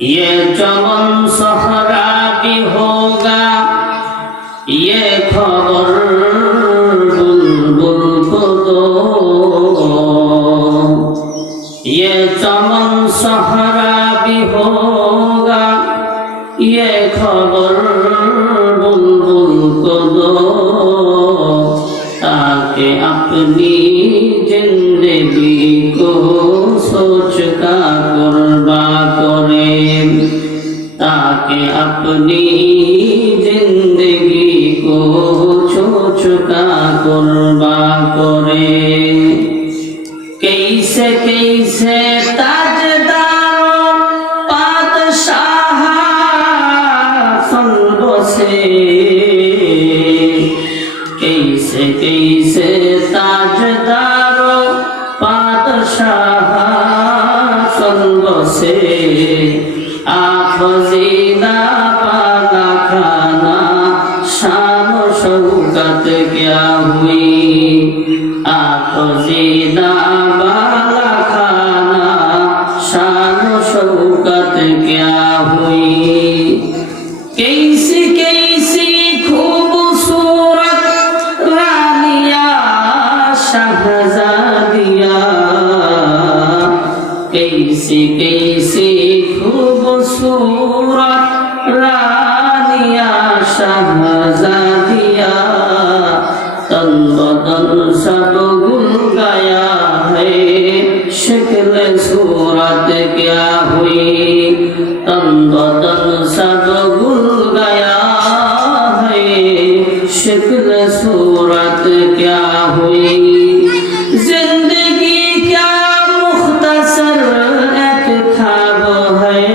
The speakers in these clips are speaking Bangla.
ये चमन सहरा भी होगा, ये खबर बुलबुल को दो। ये चमन सहरा भी होगा, ये खबर बुलबुल को दो, ताकि अपनी जिंदगी को सोच का कुर्बा करें, ताकि अपनी जिंदगी को सोच का कुर्बा करें। कैसे कैसे ताजदारों बादशाह संग से, कैसे कैसे ताजदारों बादशाह संग से, आखज़ीना पाना खाना शान शौकत क्या हुई, आखज़ीना बाला खाना शान शौकत क्या हुई। कैसी कैसी खूबसूरत रानिया शहजादिया, कैसी कैसी खूबसूरत रानिया शहजादिया, तन बदन सब गुल गया है, शक्ल सूरत क्या हुई, तन बदन सब गुल गया है, शक्ल सूरत क्या हुई। जिंदगी क्या मुख्तसर एक ख्वाब है,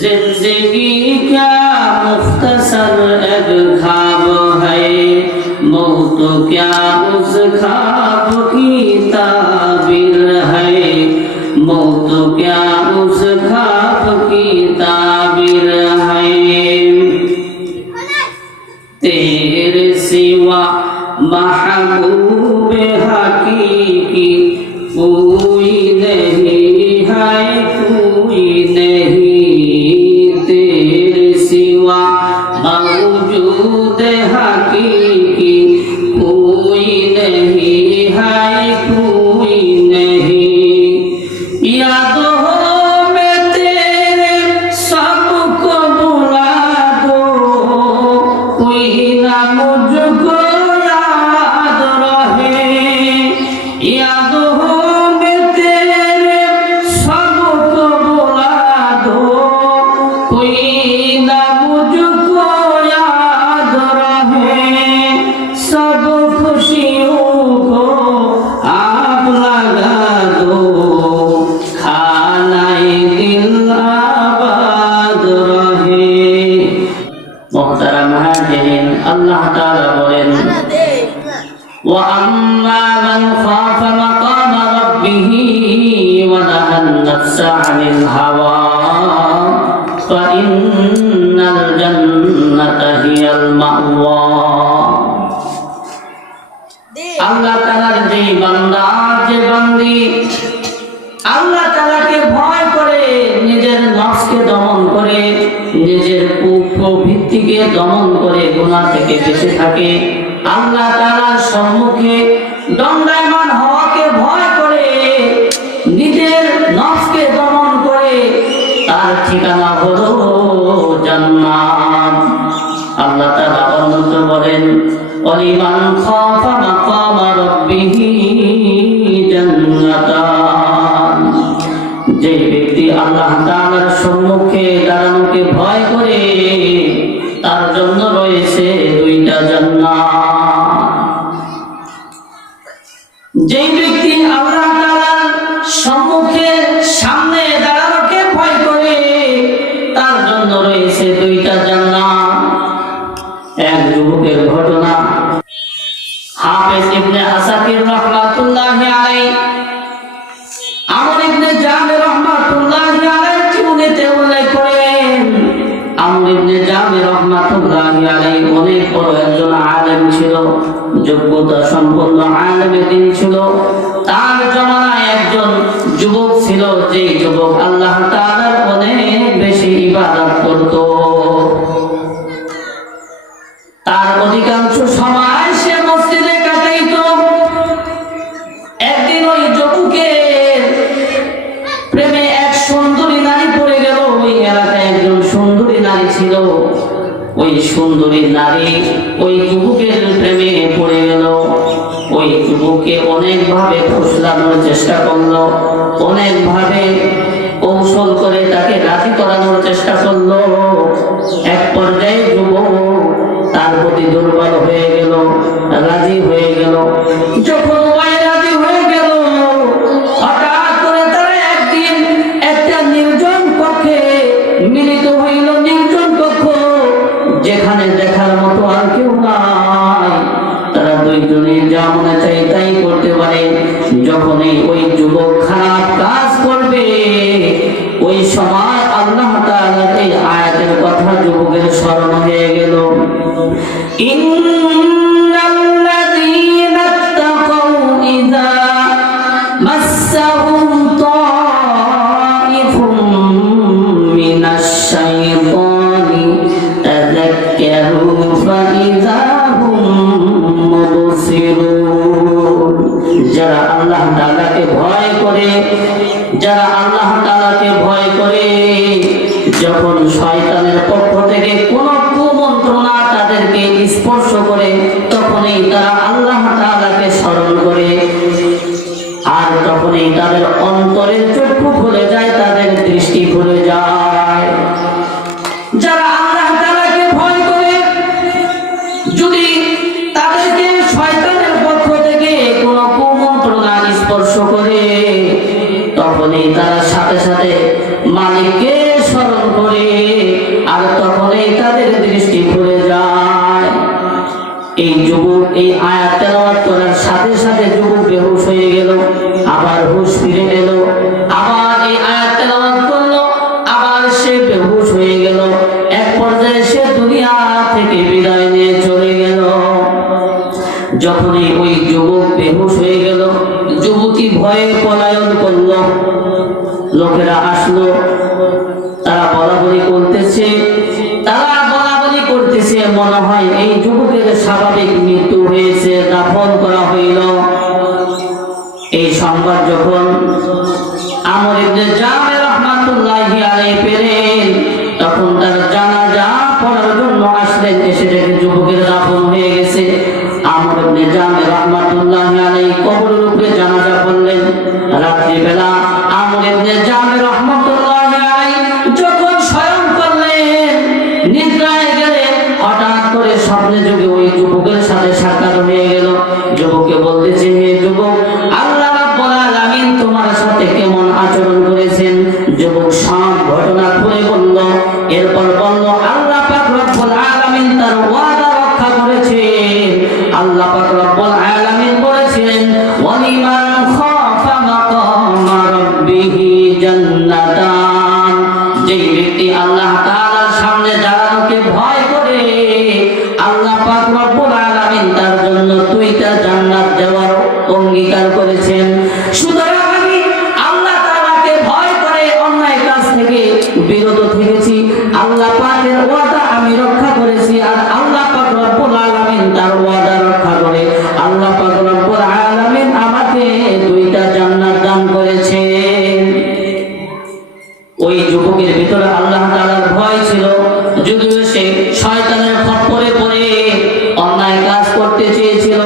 जिंदगी क्या मुख्तसर एक ख्वाब है, मौत क्या उस ख्वाब की ताबीर है, मौत क्या उस ख्वाब की ताबीर है। तेरे सिवा महबूब हकीकी कोई नहीं है, कोई नहीं, तेरे सिवा मौजूद हकीकी कोई नहीं है, कोई नहीं। यादों में तेरे सबको बुला दो, कोई ना मुझको याद रहे। यादों में तेरे सबको बुला दो, कोई ना मुझको याद रहे। सब खुशियों को आप लगा दो, खानाए दिल आबाद रहे। मोहतरम हाज़िरीन, अल्लाह ताला बोलेन, वा अम्मा मन खाफा मकाम रब्बिही व नहा नफ्सा अनिल हवा फ़इन्नल जन्नता हियल मावा। আল্লাহ তাআলার যে বান্দা, যে বান্দি আল্লাহ তাআলাকে ভয় করে, নিজের নফসকে দমন করে, নিজের প্রবৃত্তিকে দমন করে গুনাহ থেকে বেঁচে থাকে, আল্লাহ তাআলার সম্মুখে দণ্ডায়মান হওয়াকে ভয় করে, নিজের নফসকে দমন করে, তার ঠিকানা হলো জান্নাত। আল্লাহ তাআলা অন্যত্র বলেন, ওয়ালিমান খাফা মাকামা রাব্বিহি জান্নাতান। যে ব্যক্তি আল্লাহ তাআলার সম্মুখে দাঁড়ানোকে ভয় করে, তার জন্য রয়েছে দুইটা জান্নাত। যে ব্যক্তি আল্লাহ তাআলার সম্মুখে সামনে দাঁড়ানোকে ভয় করে, তার জন্য রয়েছে দুইটা জান্নাত। এক যুবকের ঘটনা, হাফেজ ইবনে আসাকির রাহমাতুল্লাহি আলাইহি আমর ইবনে জাবির রাহমাতুল্লাহি আলাইহি জীবনীতে উল্লেখ করেন, আমর ইবনে জাবির রাহমাতুল্লাহি আলাইহি অনেক বড় একজন আলেম ছিল, যোগ্যতা সম্পন্ন আলেমে দিন ছিল। তার জমানায় একজন যুবক ছিল, যে যুবক আল্লাহ তাআলার ছিল, ওই সুন্দরী নারী ওই যুবকের প্রেমে পড়ে গেল। ওই যুবককে অনেকভাবে ফুসলানোর চেষ্টা করলো, অনেকভাবে কৌশল করে তাকে রাজি করানোর চেষ্টা করলো। এক পর্যায়ে যুবক তার প্রতি দুর্বল হয়ে গেল, রাজি হয়ে গেল। যখন ওই রাজি হয়ে গেল, হঠাৎ করে তারা একদিন একটা নির্জন কক্ষে মিলিত হইল। নির্জন কক্ষ, যেখানে দেখার মতো আর কেউ নাই। তারা দুইজনে যা মনে চাই তাই করতে পারে। যখনই ওই যুবক খারাপ কাজ করবে, ওই সময় আল্লাহ তাআলার এই আয়াতের কথা যুবকের স্মরণ হয়ে গেল। ইন্নাল্লাযীনা তাকাউ ইযা মাসসাহুম তাইফুম মিনাশ শাইতানি তাযাক্কারু ফাইযা হুম মুবসিরুন। যারা আল্লাহ তাআলাকে ভয় করে, যারা আল্লাহ তাআলাকে ভয় করে, যখন শয়তানের পক্ষ থেকে কোনো কুমন্ত্রণা তাদেরকে স্পর্শ করে, তখনই তারা আল্লাহ তাআলাকে স্মরণ করে। আর তখনই তাদের অন্তরের চক্ষু খুলে যায়, তাদের দৃষ্টি খুলে যায়। যারা আল্লাহ তাআলাকে ভয় করে, যদি তাদেরকে শয়তানের পক্ষ থেকে কোনো কুমন্ত্রণা স্পর্শ করে, তখনই তারা সাথে সাথে মালিককে স্মরণ করে, আর তখনই তাদের দৃষ্টি খুলে যায়। এই যুবক এই আয়াত তেলাওয়াত করার সাথে সাথে যুবক বেহুশ হয়ে গেল, আবার হুঁশ ফিরে এলো, আবার এই আয়াত তেলাওয়াত করলো, আবার সে বেহুশ হয়ে গেল। এক পর্যায়ে সে দুনিয়া থেকে বিদায় নিয়ে চলে গেল। যখনই ওই যুবক বেহুশ হয়ে গেল, যুবতী ভয়ে পলায়ন করলো। লোকেরা আসলো, তারা বলাবলি করতেছে, মনে হয় এই যুবকের স্বাভাবিক মৃত্যু হয়েছে, দাফন করা হইল। এই সংবাদ যখন আমর ইবনে জাবের রাহমাতুল্লাহি আলাইহি পেলেন, তখন তার জানাজা পড়ার জন্য আসলেন। এসে দেখে যুবকের দাফন হয়ে গেছে। আমর ইবনে জাবের রাহমাতুল্লাহি আলাইহি কবরের উপরে জানাজা পড়লেন। রাত্রিবেলা আমর ইবনে জাবের রাহমাতুল্লাহি আলাইহি যখন শয়ন করলেন, নিদ্রায় গেলেন, হঠাৎ করে স্বপ্নে যোগে ওই যুবকের সাথে সাক্ষাৎ হয়ে গেল। যুবককে বলতেছে, হে যুবক, আল্লাহ রাব্বুল আলামিন তোমার সাথে কেমন আচরণ করেছেন? যুবক সব ঘটনা খুলে বলল। এরপর বলল, আল্লাহ পাক রব্বুল আলামিন তার ওয়াদা রক্ষা করেছেন। আল্লাহ পাক রব্বুল আলামিন বলেছিলেন, ওয়ালিমান খাফা মাকামা রাব্বিহি জান্নাতান। যেই ব্যক্তি আল্লাহ তাআলার সামনে দাঁড়ানোকে ভয় করে, আল্লাহ পাক রব্বুল আলামিন তার জন্য দুইটা জান্নাত দেওয়ার অঙ্গীকার করেছেন। সুতরাং আমি আল্লাহ তাআলাকে ভয় করে অন্যায় কাজ থেকে বিরত থেকেছি। আল্লাহ পাকের ওয়াদা আমি রক্ষা করেছি, আর আল্লাহ পাক রব্বুল আলামিন তার ওয়াদা রক্ষা করে আল্লাহ পাক রব্বুল আলামিন আমাকে দুইটা জান্নাত দান করেছেন। ওই যুবকের ভিতরে আল্লাহ তাআলার ভয় ছিল, যদিও সে শয়তানের খপ্পরে পড়ে অন্যায় কাজ করতে চেয়েছিল।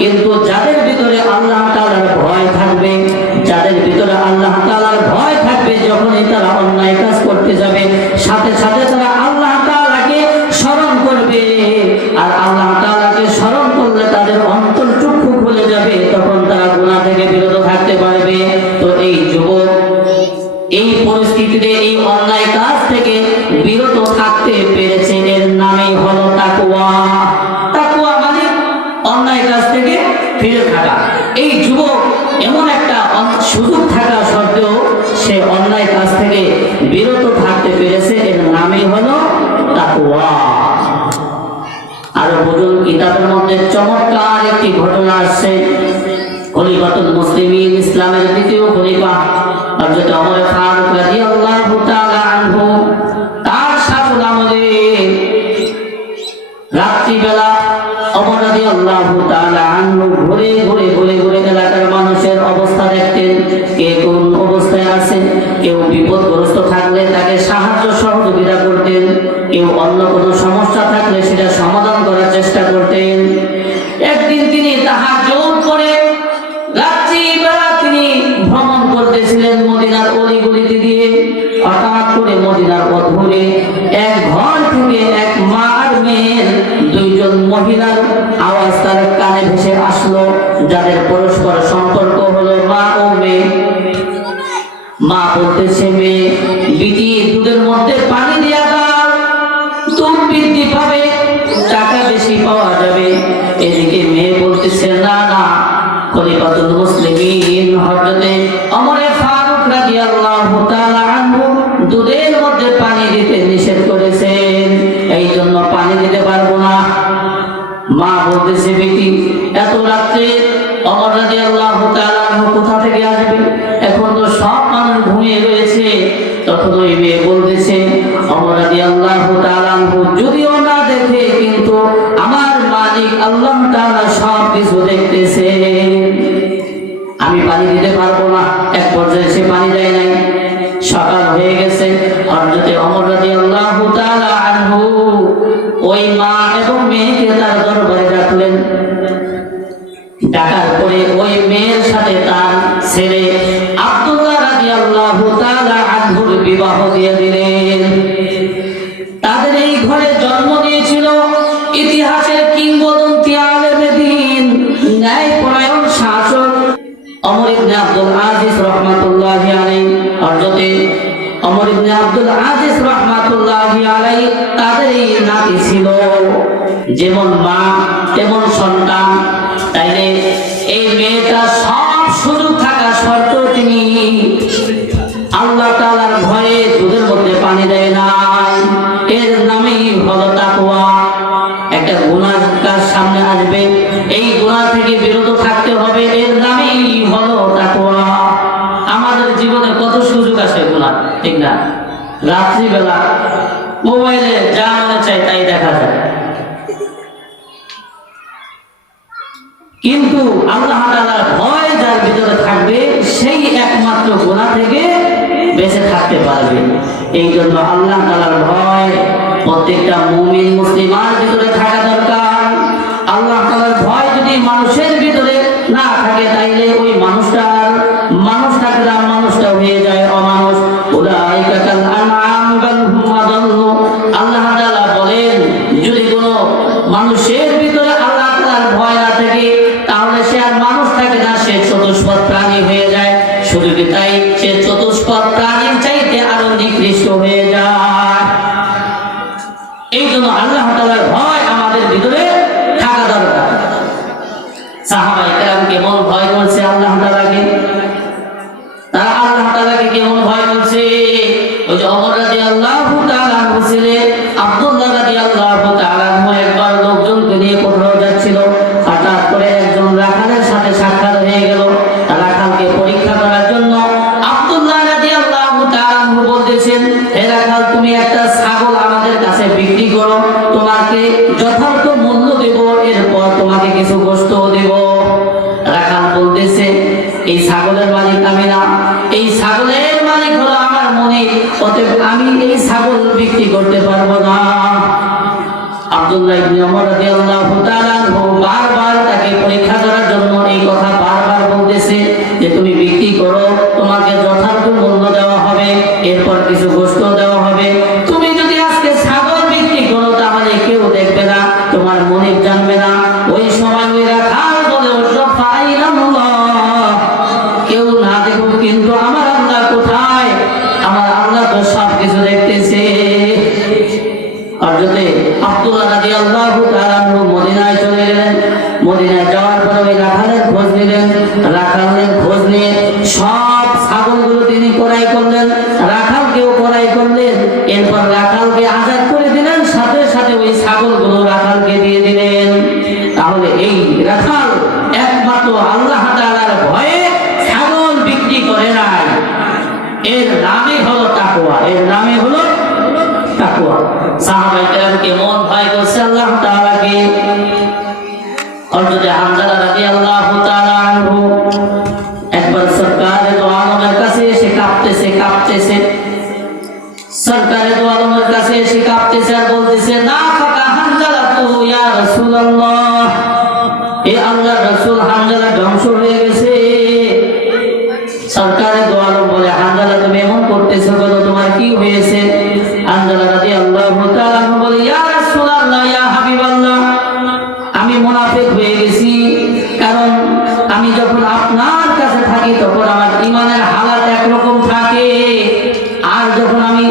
কিন্তু যাদের ভিতরে আল্লাহ তাআলার ভয় থাকবে, যাদের ভিতরে আল্লাহ তাআলার ভয় থাকবে, যখনই তারা অন্যায় কাজ করতে যাবে, সাথে সাথে তারা আল্লাহ তাআলাকে স্মরণ করবে। আর আল্লাহ তাআলাকে স্মরণ করলে তাদের অন্তর চক্ষু খুলে যাবে, তখন তারা গুনাহ থেকে বিরত থাকতে পারবে। তো এই যুবক এই পরিস্থিতিতে এই অন্যায় কাজ থেকে বিরত থাকতে পেরেছে, এর নামই হলো তাকওয়া। তাকওয়া মানে অন্যায় কাজ থেকে ফিরে থাকা। এই যুবক এমন একটা সুযোগ থাকা সত্ত্বেও সে অন্যায় কাজ থেকে বিরত থাকতে পেরেছে, এর নামই হলো তাকওয়া। আর বুঝুন, কিতাবের মধ্যে চমৎকার একটি ঘটনা আসছে। খলিফাতুল মুসলিমিন, ইসলামের দ্বিতীয় খলিফা হযরত ওমর ফারুক রাদিয়াল্লাহু তাআলা আনহু, তার শাসন আমলে রাত্রিবেলা ওমর রাদিয়াল্লাহু তাআলা আনহু ঘুরে ঘুরে এলাকার মানুষের অবস্থা দেখতেন। কে কোন অবস্থায় আছে, কেউ বিপদগ্রস্ত থাকলে তাকে সাহায্য সহযোগিতা করতেন। কেউ অন্য কোনো সমস্যা থাকলে সেটা সমাধান করার চেষ্টা করতেন। একদিন তিনি তাহাজ্জুদ করে রাত্রিবেলা তিনি ভ্রমণ করতেছিলেন মদিনার অলিগলিতে দিয়ে। হঠাৎ করে মদিনার অদূরে এক ঘর থেকে এক মা আর মেয়ের দুইজন মহিলার আওয়াজ তার কানে ভেসে আসলো, যাদের পরস্পর সম্পর্ক হলো মা ও মেয়ে। মা বলতেছে, মেয়ে বিটি দুধের মধ্যে পানি দিয়া দাও, দুধ বৃদ্ধি পাবে, টাকা বেশি পাওয়া যাবে। এদিকে মেয়ে বলতেছে, না না, খলিফাতুল মুসলিমিন হযরতে ওমর ফারুক রাদিয়াল্লাহু তাআলা আনহু দুধের মধ্যে পানি দিতে নিষেধ করেছেন, এই জন্য পানি দিতে পারবো না। মা বলতেছে, বেটি এত রাত্রে ওমর রাদিয়াল্লাহু তাআলা আনহু কোথা থেকে আসবে? এখন তো সব মানুষ ঘুমিয়ে রয়েছে। তখন ওই মেয়ে বলতেছে, ওমর রাদিয়াল্লাহু তাআলা আনহু যদিও না দেখে, কিন্তু আমার মালিক আল্লাহ তাআলা সব কিছু দেখতেছে, আমি পানি দিতে পারবো না। এক পর্যায়ে সে পানি দেয় নাই। সকাল হয়ে গেছে। হযরতে ওমর রাদিয়াল্লাহু তাআলা আনহু ওই মা এবং মেয়েকে তার দরবারে ডাকলেন। ডাকার পরে ওই মেয়ের সাথে তার ছেলে আব্দুল্লাহ রাদিয়াল্লাহু তাআলা আনহুর বিবাহ দিয়ে দিলেন। তাদের এই ঘরে জন্ম দিয়েছিল ইতিহাসের কিংবদন্তি আলেমে দ্বীন, ন্যায়পরায়ণ শাসক ওমর ইবনে আব্দুল আজিজ রাহমাতুল্লাহি আলাইহি। হযরতে ওমর ইবনে আব্দুল আজিজ রাহমাতুল্লাহি আলাইহি তাদের এই নাতি ছিল, যেমন মা তেমন সন্তান। তাইলে এই মেয়েটা সব সুযোগ থাকা সত্ত্বেও তিনি আল্লাহ তাআলার ভয়ে দুধের মধ্যে পানি দেয় নাই। এর নামেই হলো তাকওয়া। একটা গুনাহ কাজ সামনে আসবে, এই গুনাহ থেকে বিরত থাকতে হবে, এর নামেই হলো তাকওয়া। আমাদের জীবনে কত সুযোগ আছে গুনাহ, ঠিক না? রাত্রিবেলা মোবাইলে যা মনে চায় তাই দেখা যায়, কিন্তু আল্লাহ তাআলার ভয় যার ভিতরে থাকবে সেই একমাত্র গুনাহ থেকে বেঁচে থাকতে পারবে। এই জন্য আল্লাহ তাআলার ভয় প্রত্যেকটা মুমিন মুসলিমার ভিতরে থাকা দরকার। আল্লাহ তাআলার ভয় যদি মানুষের ভিতরে না থাকে, তাইলে ওই মানুষটা হয়ে যায় অমানুষ। উলাইকা কাল আনআম বাল হুম আদাল্লু। আল্লাহ তাআলা বলেন, যদি কোনো মানুষের ভিতরে আল্লাহ তাআলার ভয় না থাকে, তাহলে সে আর মানুষ থাকে না, সে চতুষ্পদ প্রাণী হয়ে যায়। শুধু কি তাই, সে চতুষ্পদ প্রাণীর চাইতে আরো নিকৃষ্ট হয়ে যায়। এই জন্য আল্লাহ তাআলার ভয় আমাদের ভিতরে থাকা দরকার। সাহাবায়ে কেরাম কেমন ভয় করছে আল্লাহ তাআলাকে, তারা আল্লাহ তাআলাকে কেমন ভয় করছে। ওই যে ওমর রাদিয়াল্লাহু তাআলা আনহু ছেলে আব্দুল্লাহ রাদিয়াল্লাহু তাআলা আনহু একবার লোকজনকে নিয়ে কোথাও যাচ্ছিল। হঠাৎ করে একজন রাখালের সাথে সাক্ষাৎ হয়ে গেল। রাখালকে পরীক্ষা করার জন্য আব্দুল্লাহ রাদিয়াল্লাহু তাআলা আনহু বলতেছেন, হে রাখাল, তুমি একটা ছাগল আমাদের কাছে বিক্রি করো, তোমাকে যথার্থ মূল্য দেব, এরপর তোমাকে কিছু গোশত দেব। রাখাল বলতেছে, এই ছাগলের মালিক আমি না, এই ছাগলের মালিক হলো আমার মনিব, অতএব আমি এই ছাগল বিক্রি করতে পারবো না। আব্দুল্লাহ ইবনে ওমর রাদিয়াল্লাহু তাআলা আনহু বারবার তাকে পরীক্ষা করার জন্য এই কথা বারবার বলতেছে যে তুমি বিক্রি করো, তোমাকে যথার্থ মূল্য দেওয়া হবে, এরপর কিছু গোশত দেওয়া হবে। তুমি যদি আজকে ছাগল বিক্রি করো, তাহলে কেউ দেখবে না, তোমার মনিব জানবে না। ওই সময় ওই রাখাল বলে উঠল, ফাইনাল্লাহ, কেউ না দেখুক, কিন্তু আমার আল্লাহ কোথায়? আমার আল্লাহ তো সব কিছু দেখতেছে। হযরতে আব্দুল্লাহ রাদিয়াল্লাহু তাআলা আনহু মদিনায় চলে গেলেন। মদিনায় যাওয়ার পরে ওই রাখালের খোঁজ নিলেন। রাখালের খোঁজ নিয়ে সব ছাগলগুলো তিনি ক্রয় করলেন, রাখালকেও ক্রয় করলেন। এরপর রাখালকে আজাদ করে দিলেন, সাথে সাথে ওই ছাগলগুলো রাখালকে দিয়ে দিলেন। তাহলে এই রাখাল একমাত্র আল্লাহ তাআলার ভয়ে ছাগল বিক্রি করে নাই। এর নামে হলো তাকওয়া, এর নামে হলো তাকওয়া। সাহাবায়ে কেরাম কেমন ভয় করছে আল্লাহ তাআলাকে। হযরত হামজা রাদিয়াল্লাহু তাআলা আনহু একবার সরকারে দো আলমের কাছে এসে কাঁপতেছে। সরকারে দো আলমের কাছে এসে কাঁপতেছে আর বলতেছে, না ফাকা হানজালা তু ইয়া রাসূলুল্লাহ, এ আল্লাহর রাসূল হানজালা ধ্বংস হয়ে গেছে। সরকারে দো আলম বলে, হানজালা তুমি এমন করতেছো কেন, তোমার কি হয়েছে? হানজালা রাদিয়াল্লাহু তাআলা বলে, ইয়া রাসূলুল্লাহ, ইয়া হাবিবাল্লাহ, আমি মুনাফিক হয়ে গেছি। কারণ আমি যখন আপনার কাছে থাকি তখন আমার ঈমানের হালাত একরকম থাকে, আর যখন আমি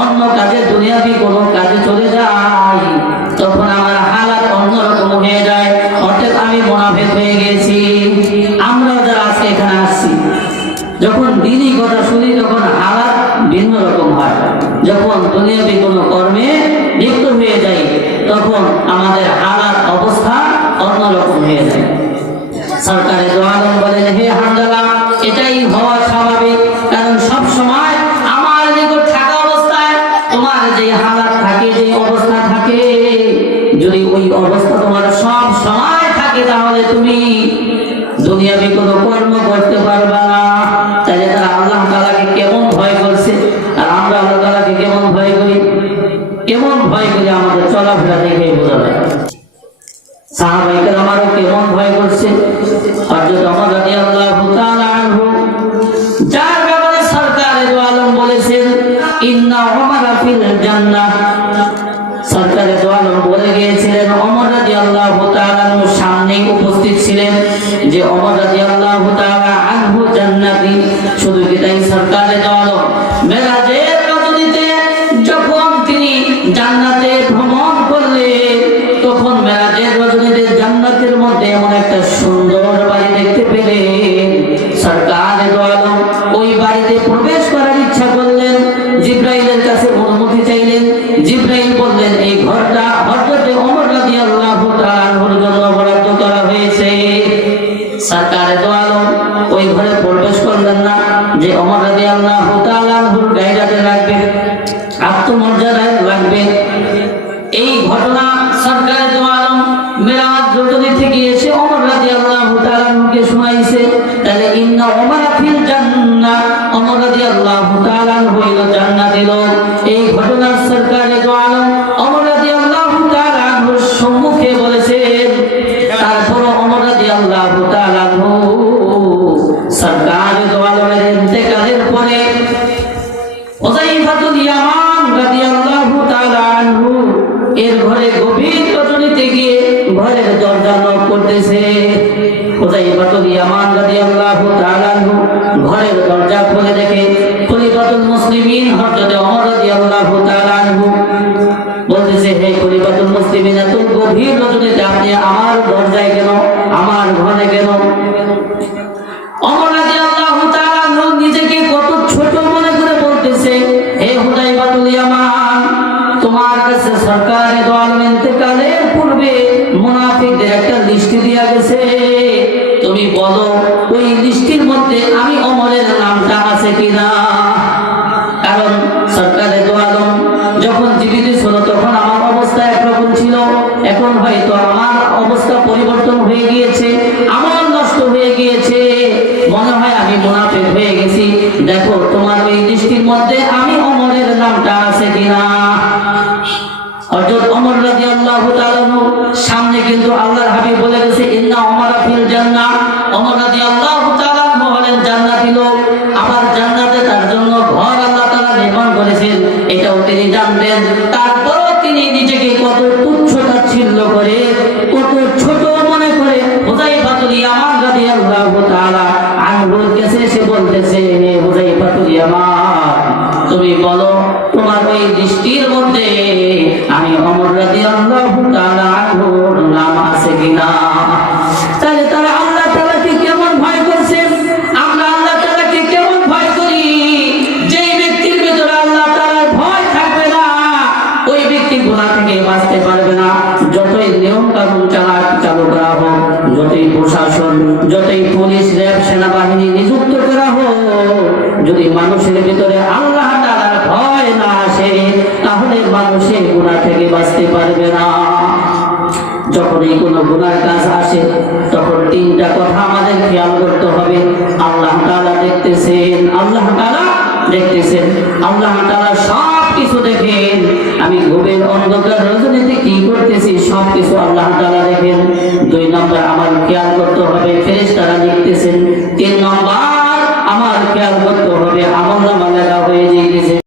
অন্য কাজে দুনিয়াবি কোনো কাজে চলে যাই তখন আমার হালাত অন্যরকম হয়ে যায়। অর্থাৎ আমি মুনাফিক হয়ে গেছি। আমরা যারা আজকে এখানে আসছি, যখন দিনই কথা শুনি তখন হালাত ভিন্ন রকম হয়। যখন দুনিয়াবি কোনো কর্মে লিপ্ত হয়ে যাই তখন আমাদের হালাত অবস্থা অন্যরকম হয়ে যায়। সরকারে দো আলম বলেন, হে হানজালা, এটাই হওয়া স্বাভাবিক। কারণ সব সময় আমার নিকট থাকা অবস্থায় তোমার যে হালাত থাকে, যে অবস্থা থাকে, যদি ওই অবস্থা তোমার সব সময় থাকে তাহলে তুমি দুনিয়াবি কোনো কর্ম করতে পারবা না। তাহলে তারা আল্লাহ তাআলাকে কেমন ভয় করছে, আর আমরা আল্লাহ তাআলাকে কেমন ভয় করি? কেমন ভয় করি আমাদের চলাফেরা দেখে বোঝা যায়। সাহাবায়ে কেরামও কেমন ভয় করছে। হযরত ওমর রাদিয়াল্লাহু তাআলা আনহু, যার ব্যাপারে সরকারে দো আলম বলেছেন, ইন্না ওমরা ফিল জান্নাহ, সরকারে দো আলম বলে গিয়েছিলেন, ওমর রাদিয়াল্লাহু তাআলা আনহু সামনে উপস্থিত ছিলেন যে ওমর রাদিয়াল্লাহু তাআলা আনহু জান্নাতি। শুধু কি তাই, সরকারে দো আলম মেরাজের রাজনীতিতে যখন তিনি জান্নাতে ভ্রমণ করলেন তখন মেরাজের রজনীতে জান্নাতের মধ্যে এমন একটা সুন্দর বাড়ি দেখতে পেলেন। সরকারে দো আলম ওই বাড়িতে প্রবেশ করার ইচ্ছা করলেন, জিবরাইলের কাছে অনুমতি চাইলেন। জিবরাইল বললেন, এই ঘরটা হযরত ওমর রাদিয়াল্লাহু তাআলা আনহুর জন্য বরাদ্দ করা হয়েছে। সরকারে দো আলম ওই ঘরে প্রবেশ করলেন না, যে ওমর রাদিয়াল্লাহু তাআলা আনহুর গায়রাতে রাখবে, আত্মমর্যাদায় রাখবে। এই ঘটনা সরকারে দো আলম মেরাজ রজনী থেকে এসে ওমর রাদিয়াল্লাহু তাআলা আনহুকে শোনাইছে। তাহলে ইন্না ওমরা ফিল জান্নাহ, ওমর রাদিয়াল্লাহু তাআলা আনহু হইল জান্নাতি লোক। এই ঘটনা সরকারে দো আলম ওমর রাদিয়াল্লাহু তাআলা আনহুর সম্মুখে বলেছেন। তারপর ওমর রাদিয়াল্লাহু তাআলা আনহু সরকারে দো আলমের ইন্তেকালের পরে হুযায়ফাতুল ইয়ামান রাদিয়াল্লাহু তাআলা আনহু এর ঘরে গভীর রজনীতে গিয়ে ঘরের দরজা নক করতেছে। হুযায়ফাতুল ইয়ামান রাদিয়াল্লাহু তাআলা আনহু ঘরের দরজা খুলে দেখে খলিফাতুল মুসলিমিন হযরত ওমর রাদিয়াল্লাহু তাআলা আনহু বলতেছে, হে খলিফাতুল মুসলিমিন, এত গভীর রজনীতে আপনি আমার দরজায় কেন, আমার ঘরে কেন? ওমর রাদিয়াল্লাহু তাআলা আনহু নিজেকে কত ছোট মনে করে বলতেছে, হে হুযায়ফাতুল ইয়ামান, তোমার কাছে সরকারে দো আলম ইন্তেকালের পূর্বে মুনাফিকদের একটা লিস্ট দেয়া গেছে। তুমি বলো ওই লিস্টের মধ্যে আমি ওমরের নামটা আছে কিনা? কারণ সরকারে দো আলম যখন জীবিত ছিল তখন আমার অবস্থা একরকম ছিল, এখন হয়তো আমার অবস্থা পরিবর্তন হয়ে গিয়েছে, আমার নষ্ট হয়ে গিয়েছে, মনে হয় আমি মুনাফিক হয়ে গেছি। দেখো তোমার ওই লিস্টের মধ্যে আমি ওমরের নামটা আছে কিনা? হযরত ওমর রাদিয়াল্লাহু তাআলা সামনে কিন্তু আল্লাহর হাবিব বলে গেছে, ইন্না ওমরা ফিল জান্নাহ, ওমর রাদিয়াল্লাহু তাআলা হলেন জান্নাতি লোক। আবার জান্নাতে তার জন্য ঘর আল্লাহ তাআলা নির্মাণ করেছেন, এটাও তিনি জানতেন। তারপরও তিনি নিজেকে কত তুচ্ছ তাচ্ছিল্য করে, কত ছোট মনে করে হুযায়ফাতুল ইয়ামান রাদিয়াল্লাহু তাআলা আনহুর কাছে এসে বলতেছে, হে হুযায়ফাতুল ইয়ামান, তুমি বলো তোমার ওই দৃষ্টির মধ্যে আমি ওমর রাদিয়াল্লাহু তাআলা আনহুর নাম আছে কিনা? তাহলে তারা আল্লাহ তাআলাকে কেমন ভয় করছে, আমরা আল্লাহ তাআলাকে কেমন ভয় করি? যেই ব্যক্তির ভিতরে আল্লাহ তাআলার ভয় থাকবে না, ওই ব্যক্তি গুনাহ থেকে বাঁচতে পারবে না। যতই নিয়ম কানুন চালু করা হোক, যতই প্রশাসন, যতই পুলিশ, র্যাব, সেনাবাহিনী নিযুক্ত করা হোক, যদি মানুষের ভিতরে আল্লাহ তাআলার ভয় না আসে তাহলে মানুষের গুনাহ থেকে বাঁচতে পারবে না। যখনই কোনো গুনার কাজ আসে তখন তিনটা কথা আমাদের খেয়াল করতে হবে। আল্লাহ তাআলা দেখতেছেন, আল্লাহ তাআলা দেখতেছেন, আল্লাহ তাআলা সব কিছু দেখেন। আমি আমাদের আমার খেয়াল করতে